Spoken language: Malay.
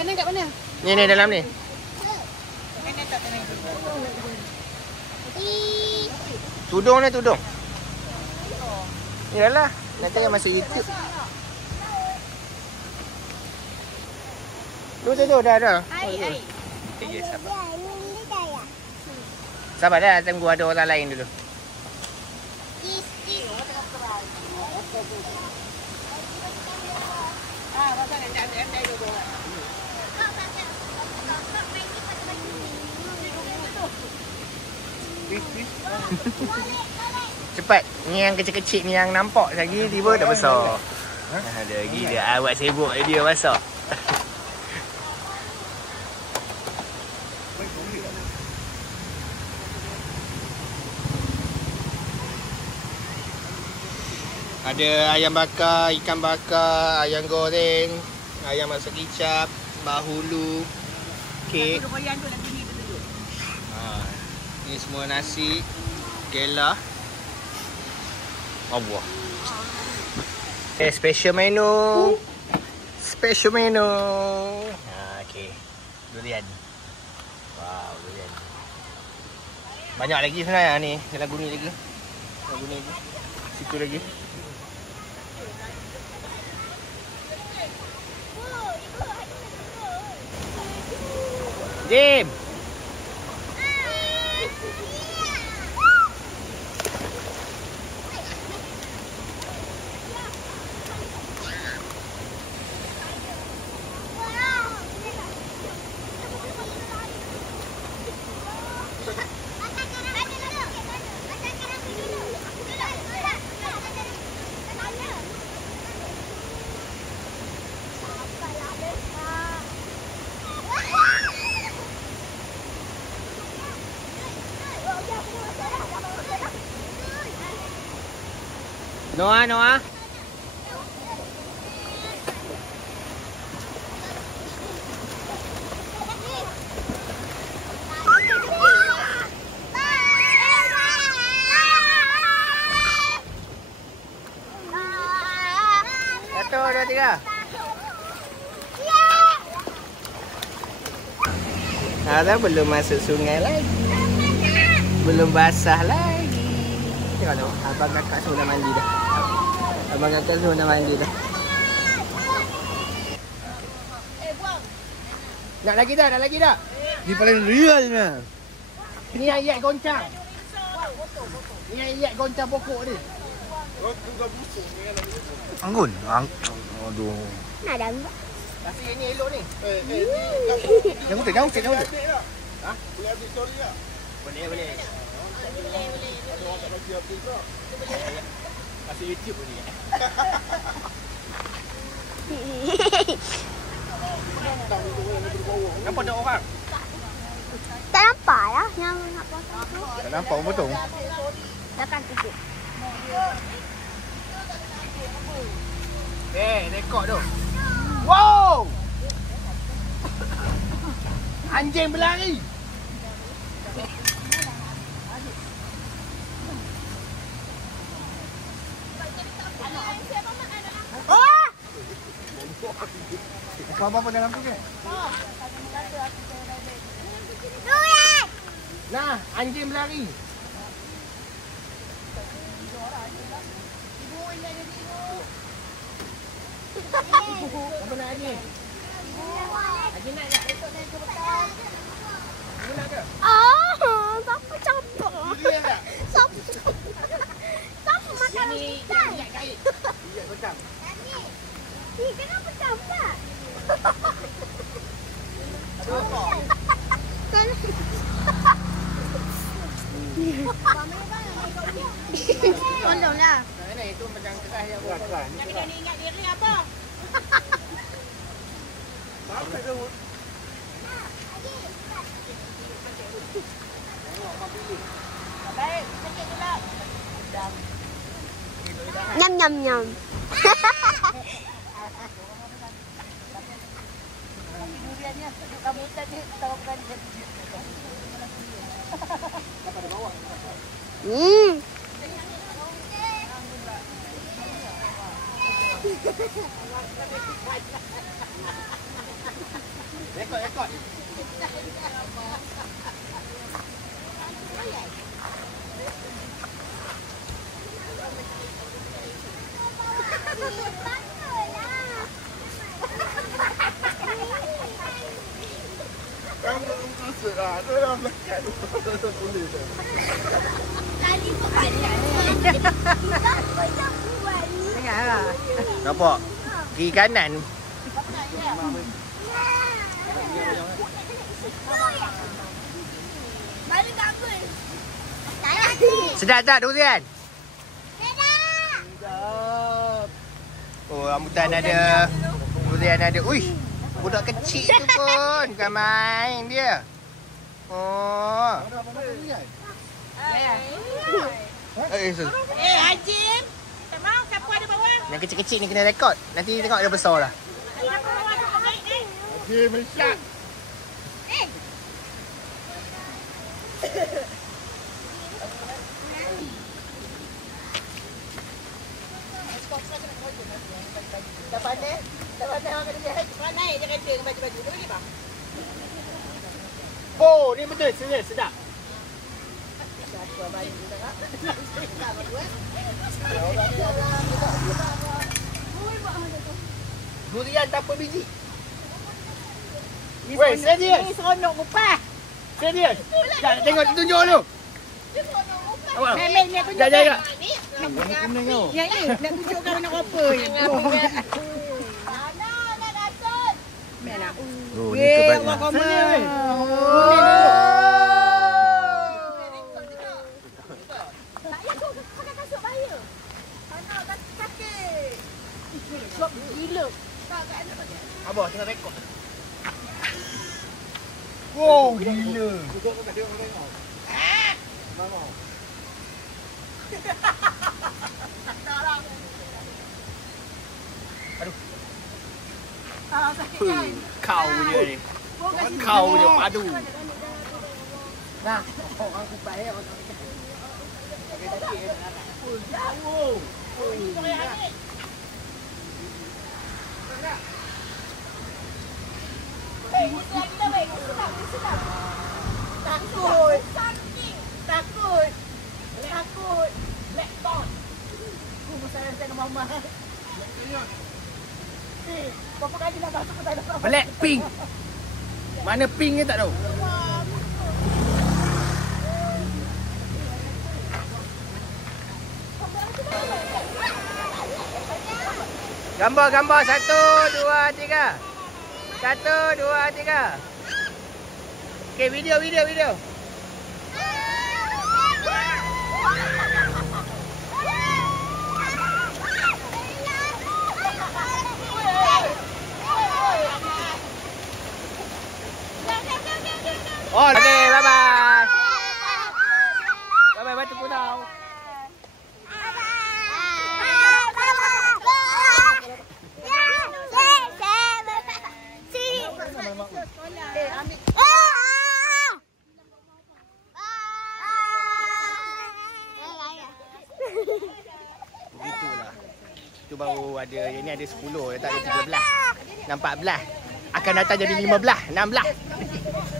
Makanan kat mana? Ni dalam ni. Makanan tak tenang. Tudung ni tudung. Yalah, nanti yang masuk YouTube. Tu dah. Ai. Ya, sabar. Sabar dah, tunggu ada orang lain dulu. Cepat. Ni yang kecil-kecil ni yang nampak lagi tiba dah besar. Ada lagi dia awak sibuk dia masak. Ada ayam bakar, ikan bakar, ayam goreng, ayam masak kicap, bahulu, kek. Ni semua nasi, gela, buah. Special menu. Special menu. Okey. Durian. Wow, durian. Banyak lagi sebenarnya ni. Lagu ni lagi. Situ lagi. Jim. Noah. Satu, dua, tiga. Ada belum masuk sungai lagi. Belum basah lagi. Tengok tu, abang kakak semua dah mandi dah. Nak lagi dah? Ni paling realnya. Ni ayat goncang. Goncang pokok ni. Anggun. Aduh. Nak dah enggak? Nasi ni elok ni. Jangan utip. Ha? Boleh ambil story tak? Boleh. Masuk YouTube ni. Nampak tak orang? Tak nampak lah yang nak pasang tu. Tak nampak pun betul. Takkan tutup. Rekod tu. Wow! Anjing berlari. Apa-apa dalam tu ke? Nah, anjing berlari. Apa nak anjing? Anjing nak tak? Besok naik ke petang. Anjing nak ke? Siapa campur? Siapa makan ikan? Ikat kait. Ikat goncang. Kenapa campur? Tolonglah. Mana itu macam keras yang keras. Nak kena ingat diri apa? Sampai tu. Baik, sakit pula. Nyam. Duriannya sedut rambutan dia tawarkan dia. Dapat bawa. Rekod. Kamu kusut lah. Tu dah melekat. Boleh dah. Tadi pun banyak. Apa yang buat ni? Dengarlah. Nampak? Kiri kanan. Mana kabel? Sedap tak durian? Sedap. Oh, rambutan ada. Durian ada. Ui, budak kecil tu pun. Bukan main dia. Oh. Hajim. Tak mau siapa ada bawah? Yang kecil-kecil ni kena rekod. Nanti tengok dia besar lah. Okey, Mesyak. Dah pandai? Dah pandai orang kena lihat. Pandai je kerja dengan baju-baju. Dia boleh bang? Oh, ni betul. Serius, sedap. Siapa balik tu tengok? Tak berdua. Durian tanpa biji. Weh, serius. Ni seronok upah. Serius. Jap, tengok tunjuk dulu. Awak. Memang ni aku Jap, jap, jap. Kuning tu. Yang ni nak tunjukkan nak apa je. Nak datang. Merah. Oh, ni kebanyakan. Serius. Abah tengah rekod. Wow, gila. Kau kat dia orang tengok. Mana? Kau punya ni. Kau punya padu. Nah, orang kupat ya. Takut. Takut. Takut. Blackboard. Aku bersama dengan mama. Berapa kali nak masuk ke dalam? Blackpink. Mana pink ni tak tahu. Gambar. 1, 2, 3. 1, 2, 3. Okay, video. Oh, okay, bye-bye. Bye-bye, batu punau. Begitulah. Itu baru ada, yang ni ada 10, tak ada 13. Dan 14. Akan datang jadi 15, 16.